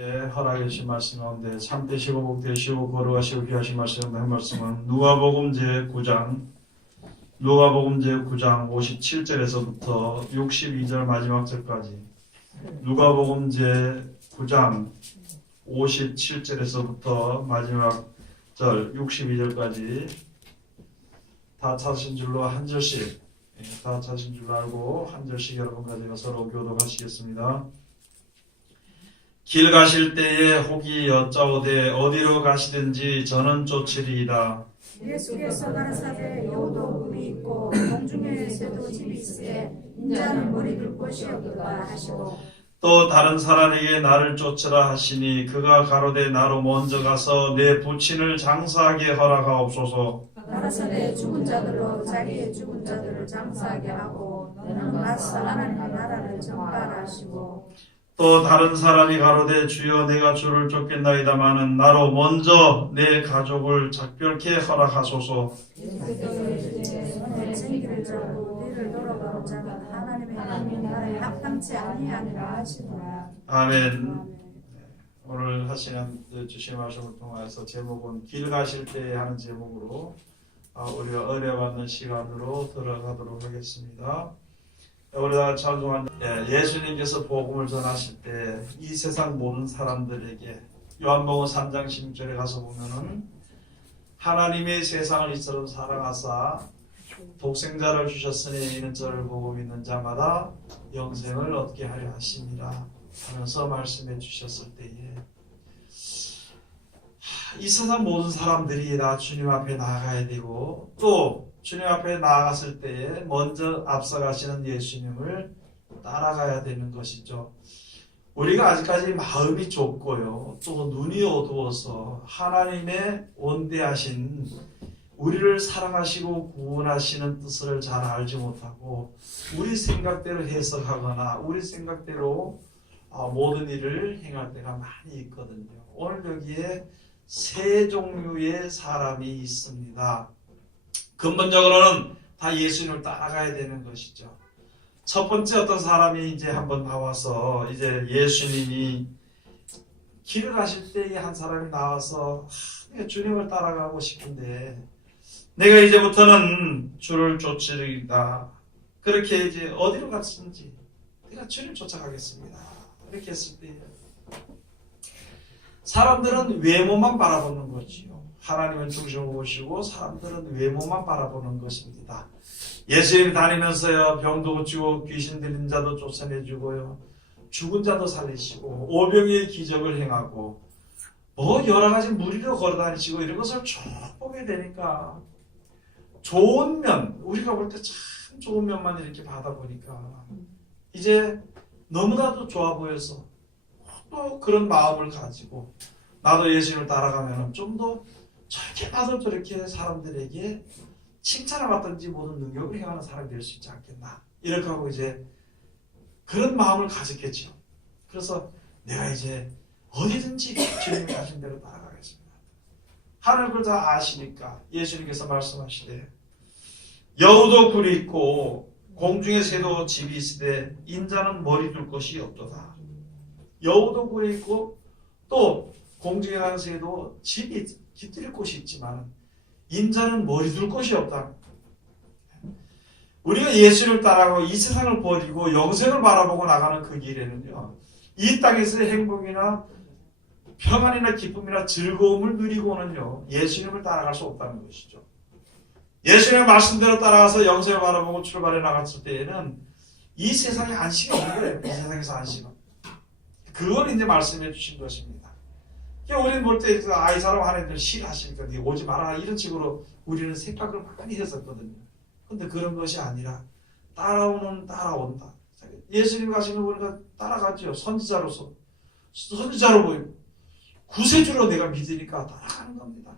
예, 허락해 주신 말씀 가운데 참 되시고 복 되시고 거룩하시고 귀하신 말씀 한 말씀은 누가복음 제 9장 누가복음 제 9장 57절에서부터 62절 마지막 절까지 누가복음 제 9장 57절에서부터 마지막 절 62절까지 다 찾으신 줄로 한 절씩 예, 다 찾으신 줄로 알고 한 절씩 여러분 가지고 서로 교독하시겠습니다. 길 가실 때에 혹이 여짜오되 어디로 가시든지 저는 쫓으리이다. 예수께서 가라사대 여우도 물이 있고 공중에서도 집이 있으되 인자는 머리 둘 곳이 없도다 하시고 또 다른 사람에게 나를 쫓으라 하시니 그가 가로되 나로 먼저 가서 내 부친을 장사하게 허락하옵소서. 가라사대 죽은 자들로 자기의 죽은 자들을 장사하게 하고 너는 가서 하나님의 나라를 전파하라 하시고 또 다른 사람이 가로되 주여 내가 주를 쫓겠나이다마는 나로 먼저 내 가족을 작별케 허락하소서. 아멘. 오늘 하시는 그 주신 말씀을 통해서 제목은 길 가실 때 하는 제목으로 아, 우리가 어려받는 시간으로 들어가도록 하겠습니다. 우리가 찬송한 예, 예수님께서 복음을 전하실 때 이 세상 모든 사람들에게 요한복음 3장 16절에 가서 보면은 하나님의 세상을 이처럼 사랑하사 독생자를 주셨으니 이는 저를 보고 믿는 자마다 영생을 얻게 하려 하심이라 하면서 말씀해 주셨을 때에 하, 이 세상 모든 사람들이 다 주님 앞에 나아가야 되고 또 주님 앞에 나아갔을 때에 먼저 앞서가시는 예수님을 따라가야 되는 것이죠. 우리가 아직까지 마음이 좁고요. 또 눈이 어두워서 하나님의 원대하신 우리를 사랑하시고 구원하시는 뜻을 잘 알지 못하고 우리 생각대로 해석하거나 우리 생각대로 어, 모든 일을 행할 때가 많이 있거든요. 오늘 여기에 세 종류의 사람이 있습니다. 근본적으로는 다 예수님을 따라가야 되는 것이죠. 첫 번째 어떤 사람이 이제 한번 나와서 이제 예수님이 길을 가실 때에 한 사람이 나와서 하, 내가 주님을 따라가고 싶은데 내가 이제부터는 주를 쫓으리다. 그렇게 이제 어디로 갔는지 내가 주님 쫓아가겠습니다. 이렇게 했을 때 사람들은 외모만 바라보는 거지요. 하나님은 중심을 보시고 사람들은 외모만 바라보는 것입니다. 예수님 다니면서요 병도 고치고 귀신 들린 자도 쫓아내주고요 죽은 자도 살리시고 오병이의 기적을 행하고 뭐 여러 가지 무리로 걸어다니시고 이런 것을 쭉 보게 되니까 좋은 면 우리가 볼 때 참 좋은 면만 이렇게 받아보니까 이제 너무나도 좋아 보여서 또 그런 마음을 가지고 나도 예수님을 따라가면 좀 더 저렇게 봐도 저렇게 사람들에게 칭찬을 받든지 모든 능력을 행하는 사람이 될 수 있지 않겠나 이렇게 하고 이제 그런 마음을 가졌겠죠. 그래서 내가 이제 어디든지 주님이 가신 대로 따라가겠습니다. 하늘 그걸 다 아시니까 예수님께서 말씀하시되 여우도 굴이 있고 공중의 새도 집이 있으되 인자는 머리 둘 것이 없도다. 여우도 굴이 있고 또 공중에 가는 새도 집이 깃들일 곳이 있지만 인자는 머리 둘 곳이 없다. 우리가 예수를 따라가고 이 세상을 버리고 영생을 바라보고 나가는 그 길에는요. 이 땅에서의 행복이나 평안이나 기쁨이나 즐거움을 누리고는요. 예수님을 따라갈 수 없다는 것이죠. 예수님의 말씀대로 따라가서 영생을 바라보고 출발해 나갔을 때에는 이 세상에 안식이 없는 거예요. 이 세상에서 안식은. 그걸 이제 말씀해 주신 것입니다. 우리는 볼 때 아 이 사람 하나님들 싫어하시니까 네 오지 마라 이런 식으로 우리는 생각을 많이 했었거든요. 근데 그런 것이 아니라 따라오는 따라온다. 예수님 가시는 우리가 따라가죠. 선지자로서 선지자로 보이고 구세주로 내가 믿으니까 따라가는 겁니다.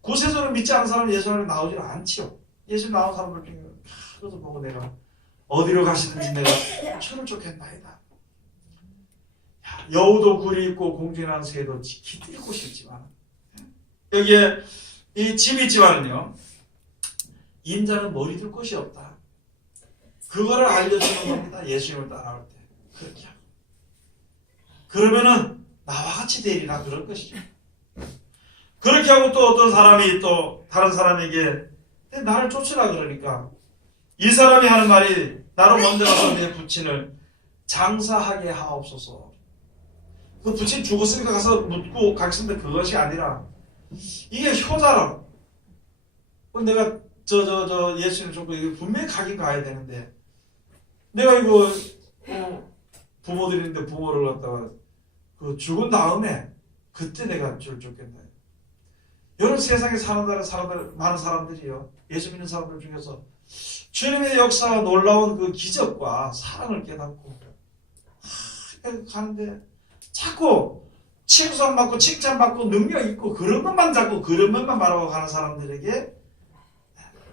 구세주로 믿지 않은 사람은 예수님 나오지 않지요. 예수님 나온 사람들 중에 하루도 보고 내가 어디로 가시든지 내가 주를 쫓겠나이다. 여우도 굴이 있고 공중에 새도 깃들일 곳이 있지만 여기에 이 집이 있지만은요 인자는 머리 둘 곳이 없다. 그거를 알려주는 겁니다. 예수님을 따라올 때 그렇게 하고 그러면은 나 같이 되리라 그런 것이죠. 그렇게 하고 또 어떤 사람이 또 다른 사람에게 나를 쫓으라 그러니까 이 사람이 하는 말이 나로 먼저 가서 내 부친을 장사하게 하옵소서. 그 부친 죽었으니까 가서 묻고 가겠습니다. 그것이 아니라 이게 효자로 어, 내가 저 저 저 예수님 줬고 이거 분명히 가긴 가야 되는데 내가 이거 어, 부모들인데 부모를 갖다가 그 죽은 다음에 그때 내가 줄 줬겠네. 여러분 세상에 사는 사람들 많은 사람들이요 예수 믿는 사람들 중에서 주님의 역사가 놀라운 그 기적과 사랑을 깨닫고 하, 가는데 자꾸 칭송 받고 칭찬 받고 능력 있고 그런 것만 자꾸 그런 것만 바라고 가는 사람들에게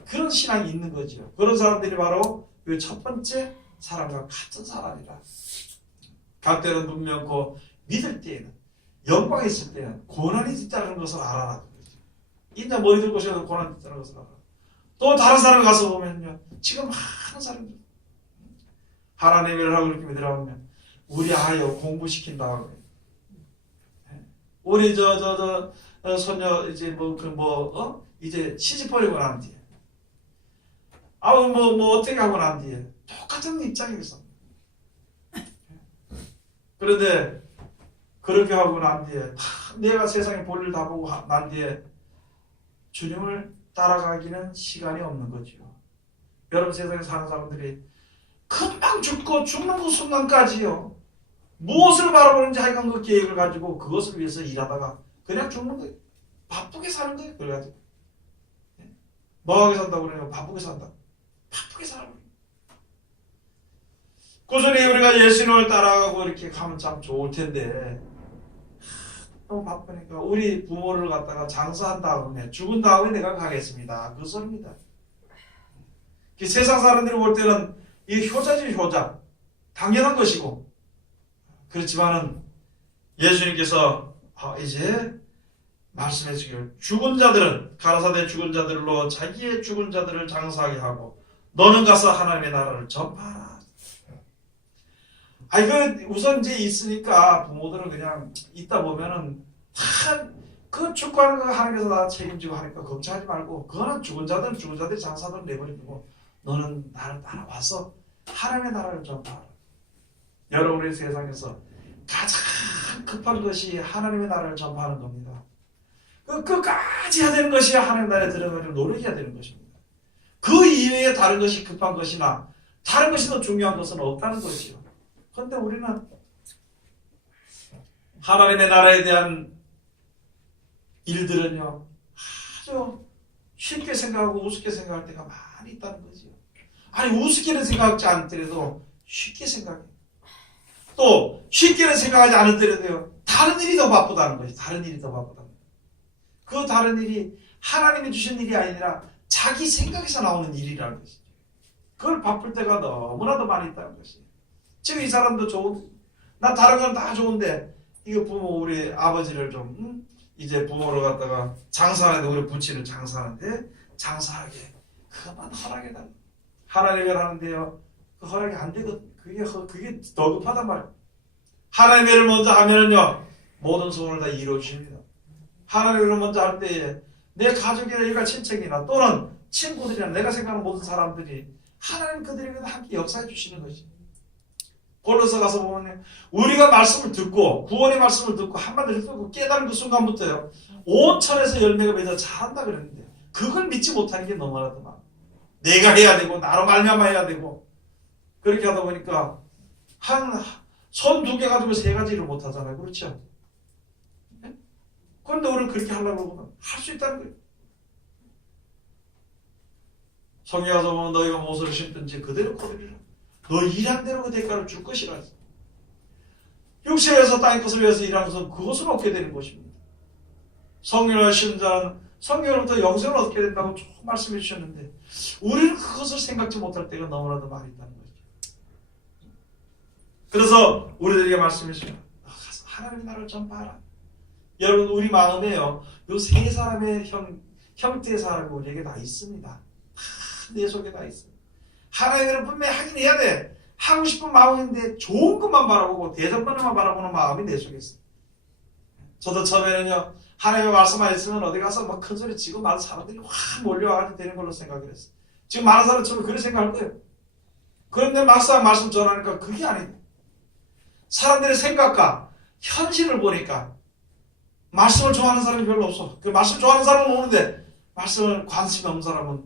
그런 신앙이 있는 거죠. 그런 사람들이 바로 그 첫 번째 사람과 같은 사람이라. 갈 때는 눈 감고 믿을 때에는 영광이 있을 때는 고난이 있다는 것을 알아라. 인자 머리 들고 오셔도 고난이 있다는 것을 알아. 또 다른 사람 가서 보면요. 지금 많은 사람들 하나님을 하고 이렇게 믿으라면 우리 아이요 공부시킨다. 우리 저저 저 손녀 이제 뭐그뭐 어? 이제 시집 버리고 난 뒤에 아우 뭐뭐 어떻게 하고 난 뒤에 똑같은 입장에서 그런데 그렇게 하고 난 뒤에 다 내가 세상에 볼일 다 보고 하- 난 뒤에 주님을 따라가기는 시간이 없는 거죠. 여러분 세상에 사는 사람들이 금방 죽고 죽는 그 순간까지요. 무엇을 바라보는지 하여간 그 계획을 가지고 그것을 위해서 일하다가 그냥 죽는 거예요. 바쁘게 사는 거예요. 그래가지고. 예? 뭐하게 산다고 그래요? 바쁘게 산다. 바쁘게 살아버려. 꾸준히 우리가 예수님을 따라가고 이렇게 가면 참 좋을 텐데 하, 너무 바쁘니까 우리 부모를 갖다가 장사한 다음에 죽은 다음에 내가 가겠습니다. 그 소리입니다. 그 세상 사람들이 볼 때는 이 효자지 효자 당연한 것이고 그렇지만은 예수님께서 아, 이제 말씀해 주기를 죽은 자들은 가라사대 죽은 자들로 자기의 죽은 자들을 장사하게 하고 너는 가서 하나님의 나라를 전파하라. 아 이거 우선 이제 있으니까 부모들은 그냥 있다 보면은 다그 축구하는 거 하나님께서 다 책임지고 하니까 걱정하지 말고 그거는 죽은 자들은 죽은 자들이 장사들 내버리고 너는 나를 따라와서 하나님의 나라를 전파하라. 여러분의 세상에서 가장 급한 것이 하나님의 나라를 전파하는 겁니다. 그 끝까지 해야 되는 것이 하나님 나라에 들어가려면 노력해야 되는 것입니다. 그 이외에 다른 것이 급한 것이나 다른 것이 더 중요한 것은 없다는 것이요. 그런데 우리는 하나님의 나라에 대한 일들은요 아주 쉽게 생각하고 우습게 생각할 때가 많이 있다는 거죠. 아니 우습게는 생각하지 않더라도 쉽게 생각해. 또 쉽게는 생각하지 않더라도요 다른 일이 더 바쁘다는 거지. 다른 일이 더 바쁘다. 그 다른 일이 하나님이 주신 일이 아니라 자기 생각에서 나오는 일이라는 것이죠. 그걸 바쁠 때가 너무나도 많이 있다는 것이에요. 지금 이 사람도 좋은, 난 다른 건 다 좋은데, 이거 부모, 우리 아버지를 좀, 음? 이제 부모로 갖다가 장사하는데, 우리 부친을 장사하는데, 장사하게. 그것만 허락해달라. 하나님을 하는데요. 그 허락이 안 되거든. 그게, 허- 그게 더 급하단 말이에요. 하나님을 먼저 하면은요, 모든 소원을 다 이루어 주십니다. 하나님을 먼저 할 때에 내 가족이나 일가 친척이나 또는 친구들이나 내가 생각하는 모든 사람들이 하나님 그들에게 함께 역사해 주시는 것이. 골로서 가서 보면 우리가 말씀을 듣고 구원의 말씀을 듣고 한마디를 듣고 깨달은 그 순간부터요 온 천에서 열매가 맺어 자란다 그랬는데 그걸 믿지 못하는 게 너무나도 많아. 내가 해야 되고 나로 말미암아 해야 되고 그렇게 하다 보니까 한 손 두 개 가지고 세 가지를 못 하잖아요. 그렇죠? 그런데 우리는 그렇게 하려고 하면 할 수 있다는 거예요. 성에 가서 보면 너희가 무엇을 심든지 그대로 거두리라. 너 일한 대로 그 대가를 줄 것이라. 육체에서 땅의 것을 위해서 것은 그것을 얻게 되는 것입니다. 성령을 하시는 자는 성령으로부터 영생을 얻게 된다고 쭉 말씀해 주셨는데 우리는 그것을 생각지 못할 때가 너무나도 많이 있다는 거죠. 그래서 우리들에게 말씀해 주시면 가서 하나님의 나라를 전파하라. 여러분 우리 마음에요. 요 세 사람의 형 형태의 사람이 우리에게 다 있습니다. 다 내 속에 다 있어요. 하나님을 분명히 하긴 해야 돼. 하고 싶은 마음인데 좋은 것만 바라보고 것만 바라보는 마음이 내 속에 있어. 저도 처음에는요, 하나님의 말씀만 있으면 어디 가서 막 큰 소리 치고 많은 사람들이 확 몰려와가지고 되는 걸로 생각을 했어요. 지금 많은 사람처럼 그렇게 생각할 거예요. 그런데 막상 말씀 전하니까 그게 아니다. 사람들의 생각과 현실을 보니까 말씀을 좋아하는 사람이 별로 없어. 그 말씀 좋아하는 사람은 오는데 말씀을 관심이 없는 사람은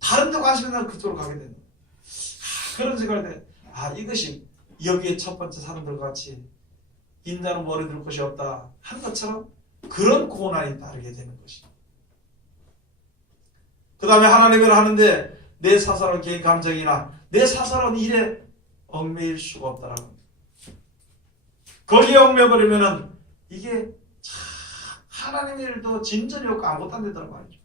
다른 데 관심이 있는 그쪽으로 가게 거예요. 아, 그런 생각을 해. 아, 이것이 여기에 첫 번째 사람들 같이 인자는 머리 들 곳이 없다 하는 것처럼 그런 고난이 따르게 되는 것이죠. 그 다음에 하나님을 하는데 내 사사로운 개인 감정이나 내 사사로운 일에 얽매일 수가 합니다. 거기에 얽매버리면은 이게 참 하나님의 일도 진전이 없고 아무것도 안 되더란 말이죠.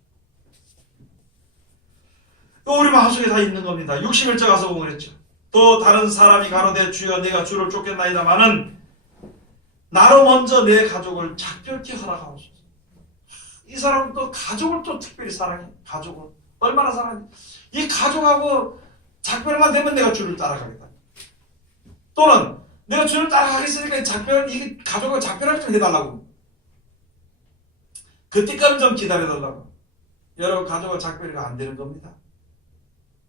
또 우리 마음속에 다 있는 겁니다. 61절 가서 보면 그랬죠. 또 다른 사람이 가로되 주여 내가 주를 쫓겠나이다마는 나로 먼저 내 가족을 작별케 허락하옵소서. 이 사람은 또 가족을 또 특별히 사랑해. 가족을 얼마나 사랑해. 이 가족하고 작별만 되면 내가 주를 따라가겠다. 또는 내가 주를 따라가겠으니까 이 작별 이 가족하고 작별을 좀 해달라고. 그때까지 좀 기다려달라고. 여러분 가족과 작별이 안 되는 겁니다.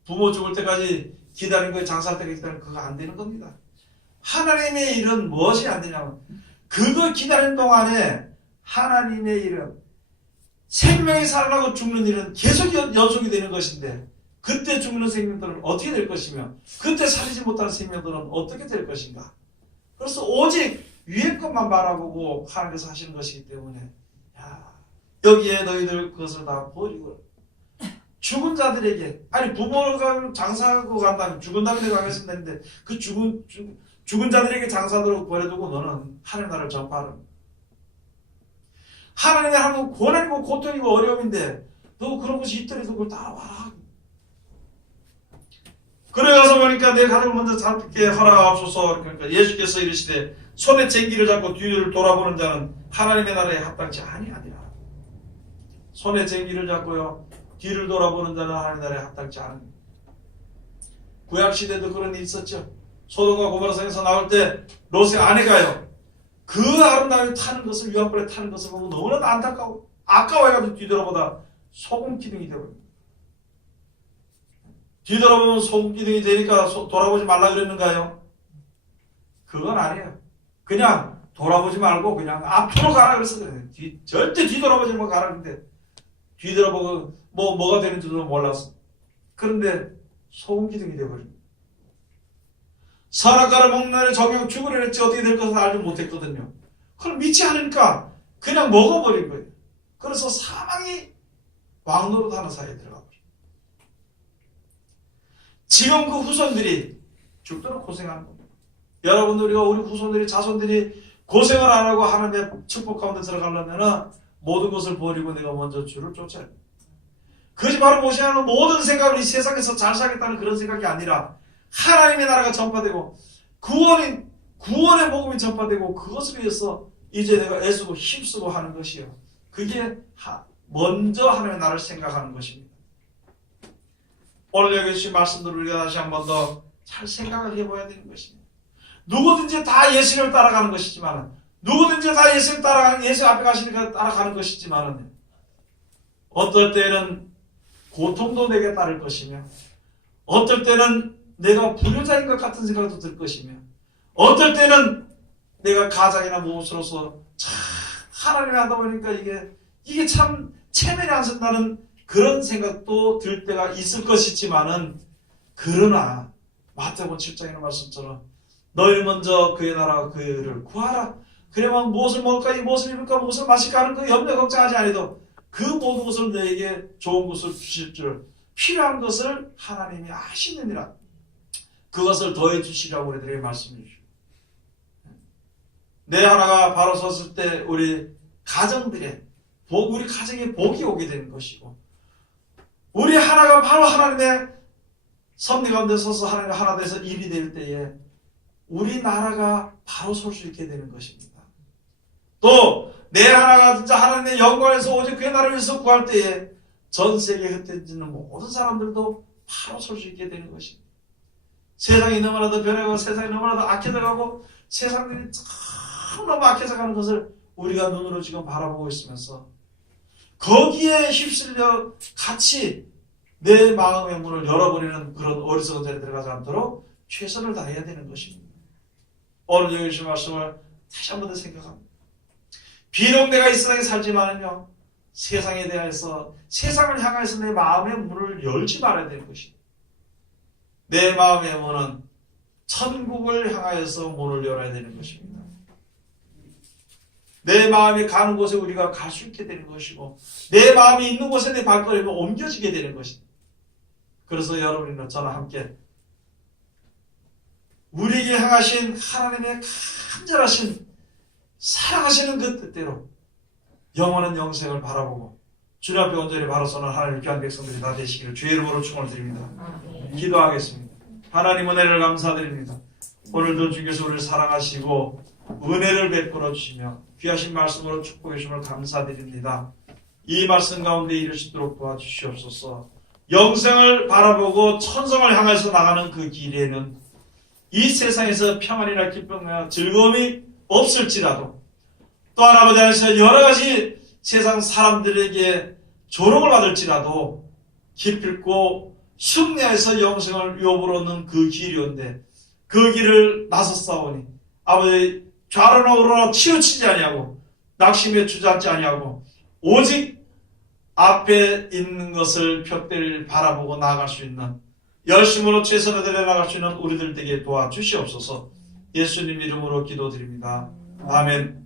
부모 죽을 때까지 기다린 거에 장사할 때까지 기다리는 그거 안 되는 겁니다. 하나님의 일은 무엇이 안 되냐면 그거 기다리는 동안에 하나님의 일은 생명이 살아나고 죽는 일은 계속 연- 연속이 되는 것인데 그때 죽는 생명들은 어떻게 될 것이며 그때 살리지 못하는 생명들은 어떻게 될 것인가 그래서 오직 위의 것만 바라보고 하나님께서 하시는 것이기 때문에 야, 여기에 너희들 그것을 다 버리고 죽은 자들에게 아니 부모가 장사하고 간다면 죽은 다음에 가겠으면 되는데 그 죽은 죽, 죽은 자들에게 장사도록 버려두고 너는 하나님 나라를 전파하는 하나님의 하면 고난이고 고통이고 어려움인데 너 그런 것이 있더라도 그걸 따라와라 그래 가서 보니까 내 가족을 먼저 잡게 허락하옵소서 그러니까 예수께서 이르시되 손에 쟁기를 잡고 뒤를 돌아보는 자는 하나님의 나라에 합당치 아니하니라 손에 쟁기를 잡고요 뒤를 돌아보는 자는 하나님 나라에 합당치 않은 구약 시대도 그런 일이 있었죠. 소돔과 고모라성에서 나올 때 롯의 아내가요. 그 아름다움이 타는 것을 유황불에 타는 것을 보고 너무나 안타까워 아까워해가지고 뒤돌아보다 소금 기둥이 되버립니다. 뒤돌아보면 소금 기둥이 되니까 소- 돌아보지 말라 그랬는가요? 그건 아니에요. 그냥 돌아보지 말고 그냥 앞으로 가라 그래요. 뒤, 절대 뒤돌아보지 말고 가라 그런데 뒤돌아보고 뭐 뭐가 되는지도 몰랐어. 그런데 소금 기둥이 되어버립니다. 선악과를 먹는 적용 죽으려 했지 어떻게 될 것을 알지 못했거든요. 그럼 믿지 않으니까 그냥 먹어버린 거예요. 그래서 사망이 왕노릇 하는 사이에 들어가. 지금 그 후손들이 죽도록 고생하는 겁니다. 여러분 우리가 우리 후손들이 자손들이 고생을 안 하고 하나님의 축복 가운데 들어가려면 모든 것을 버리고 내가 먼저 주를 쫓아야 돼. 그것이 바로 무엇이냐면 모든 생각을 이 세상에서 잘 살겠다는 그런 생각이 아니라 하나님의 나라가 전파되고 구원인 구원의 복음이 전파되고 그것을 위해서 이제 내가 애쓰고 힘쓰고 하는 것이요. 그게 하- 먼저 하나님의 나라를 생각하는 것입니다. 오늘 여기 주신 말씀들을 우리가 다시 한 번 더 잘 생각을 해봐야 되는 것입니다. 누구든지 다 예수를 따라가는 것이지만 누구든지 다 예수를 따라가는 예수 앞에 가시니까 따라가는 것이지만 어떨 때는 고통도 내게 따를 것이며 어떨 때는 내가 불효자인 것 같은 생각도 들 것이며 어떨 때는 내가 가장이나 무엇으로서 참 하나님이 하다 보니까 이게 이게 참 체면이 안 선다는 그런 생각도 들 때가 있을 것이지만은 그러나 마태복음 7장의 말씀처럼 너희 먼저 그의 나라와 그를 구하라. 그래야만 무엇을 먹을까? 무엇을 입을까? 무엇을 마실까? 하는 그 염려 걱정하지 아니도 그 모든 것을 너에게 좋은 것을 주실 줄 필요한 것을 하나님이 아시느니라. 그것을 더해 주시라고 우리들에게 말씀해 주시고 내 하나가 바로 섰을 때 우리 가정들의 복 우리 가정에 복이 오게 되는 것이고 우리 하나가 바로 하나님의 섭리 가운데 서서 하나님과 하나 돼서 일이 될 때에 우리 나라가 바로 설 수 있게 되는 것입니다. 또 내 하나가 진짜 하나님의 영광에서 오직 그의 나라를 위해서 구할 때에 전 세계에 흩어지는 모든 사람들도 바로 설 수 있게 되는 것입니다. 세상이 너무나도 변해가고 세상이 너무나도 악해져가고 세상들이 참 너무 악해져가는 것을 우리가 눈으로 지금 바라보고 있으면서 거기에 휩쓸려 같이 내 마음의 문을 열어버리는 그런 어리석은 자리에 들어가지 않도록 최선을 다해야 되는 것입니다. 오늘 여기 말씀을 다시 한 번 더 생각합니다. 비록 내가 이 세상에 살지만은요, 세상에 대해서, 세상을 향해서 내 마음의 문을 열지 말아야 되는 것입니다. 내 마음의 문은 천국을 향하여서 문을 열어야 되는 것입니다. 내 마음이 가는 곳에 우리가 갈 수 있게 되는 것이고, 내 마음이 있는 곳에 내 발걸음이 옮겨지게 되는 것입니다. 그래서 여러분이나 저와 함께 우리에게 향하신 하나님의 간절하신 사랑하시는 그 뜻대로 영원한 영생을 바라보고 주님 앞에 온전히 바로 서는 하나님 귀한 백성들이 다 되시기를 주의 이름으로 축원을 드립니다. 기도하겠습니다. 하나님 은혜를 감사드립니다. 오늘도 주께서 우리를 사랑하시고 은혜를 베풀어 주시며 귀하신 말씀으로 축복해 주심을 감사드립니다. 이 말씀 가운데 있도록 도와주시옵소서. 영생을 바라보고 천성을 향해서 나가는 그 길에는 이 세상에서 평안이나 기쁨이나 즐거움이 없을지라도 또 아버지 안에서 여러 가지 세상 사람들에게 조롱을 받을지라도 기필코 승리해서 영생을 요구로 얻는 그 길이온데 그 길을 나섰사오니 아버지 좌로나 우로나 치우치지 아니하고 낙심에 주저앉지 아니하고 오직 앞에 있는 것을 벽대를 바라보고 나아갈 수 있는 열심으로 최선을 다해 나갈 수 있는 우리들 되게 도와주시옵소서 예수님 이름으로 기도드립니다. 아멘